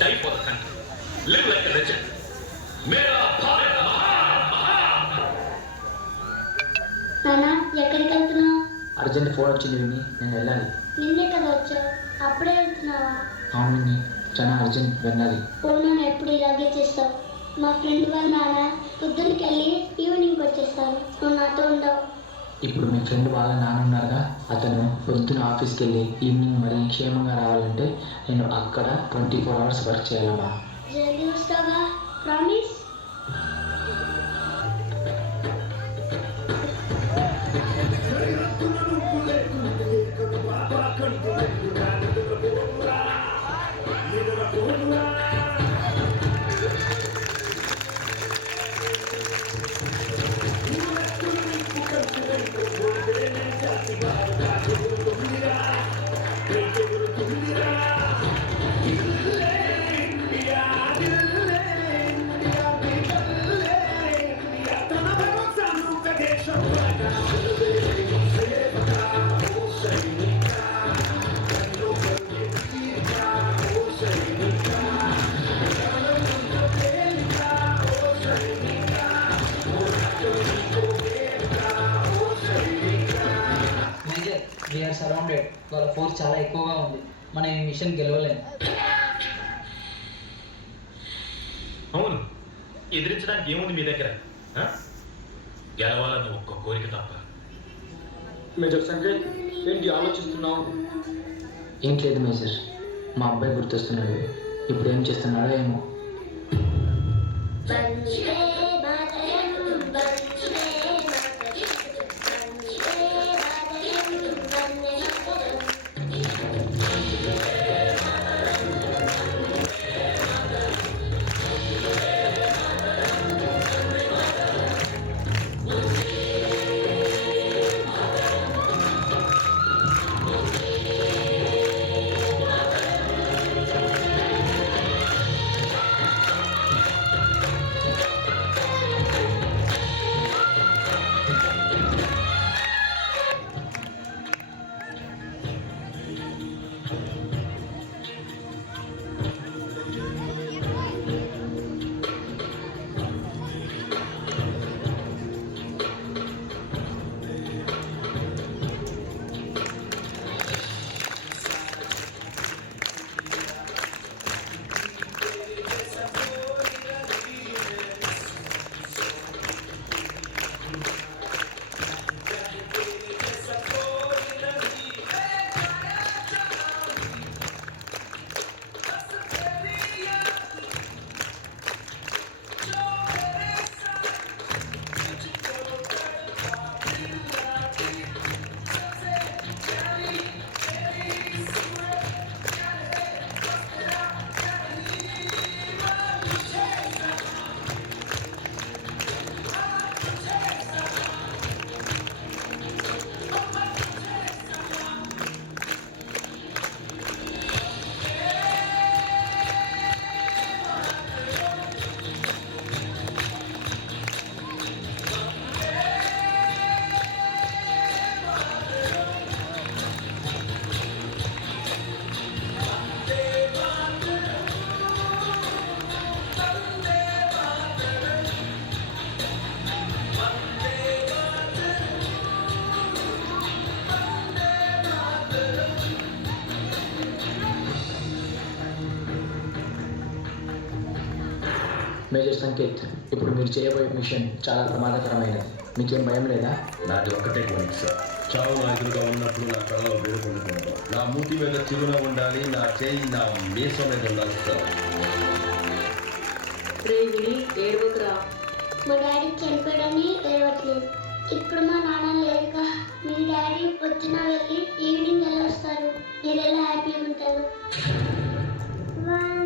Die for the country, live like a legend. మేరా భారత్ మహాన్ మహాన్. నాన్న ఎక్కడికి వెళ్తున్నావు? అర్జెంట్ ఫోన్ వచ్చింది విని, నేను వెళ్ళాలి. నిన్నే కదా వచ్చావు, అప్పుడే వెళ్తున్నావా? అవును విని, చాలా అర్జెంట్, వెళ్ళాలి. ఫోన్ ఎప్పుడు ఇలాగే చేస్తావు? మా ఫ్రెండ్ వాళ్ళ నాన్న పొద్దున్నకి వెళ్ళి ఈవినింగ్ వచ్చేస్తారు, నువ్వు నాతో ఉండవు. ఇప్పుడు మీ ఫ్రెండ్ వాళ్ళ నాన్న ఉన్నారుగా, అతను పొద్దున ఆఫీస్కి వెళ్ళి ఈవినింగ్ మరీ క్షేమంగా రావాలంటే నేను అక్కడ 24 hours వర్క్ చేయాలమ్మా. జల్దీ వస్తావా? ప్రామిస్? వీఆర్ సరౌండెడ్, వాళ్ళ ఫోర్స్ చాలా ఎక్కువగా ఉంది, మనం ఈ మిషన్ గెలవలేము. అవును, ఎదిరించడానికి ఏముంది మీ దగ్గర? గెలవాలన్న ఒక్క కోరిక తప్ప. మేజర్ సంకేత్, ఏంటి ఆలోచిస్తున్నావు? ఏం లేదు మేజర్, మా అబ్బాయి గుర్తొస్తున్నాడు. ఇప్పుడు ఏం చేస్తున్నాడో ఏమో. మేజర్ సంకేత్, ఇప్పుడు మీరు చేయబోయే మిషన్ చాలా ప్రమాదకరమైనది. మీకేం భయం లేదా? నాది ఒక్కటే కోరిక సార్, చావు నా ఎదురుగా ఉన్నప్పుడు నా కళలో వేడుకుంటుకుంటాం. నా మూతి మీద చిరున ఉండాలి, నా చేయి నా మీసం మీద ఉండాలి సార్. ఏడవకురా. మా డాడీ చనిపోయాడని ఏడవట్లేదు. ఇప్పుడు మా నాన్న లేరుగా. మీ డాడీ పొద్దున వెళ్ళి ఈవినింగ్ ఎలా వస్తారు? మీరు ఎలా హ్యాపీగా ఉంటారు? మాత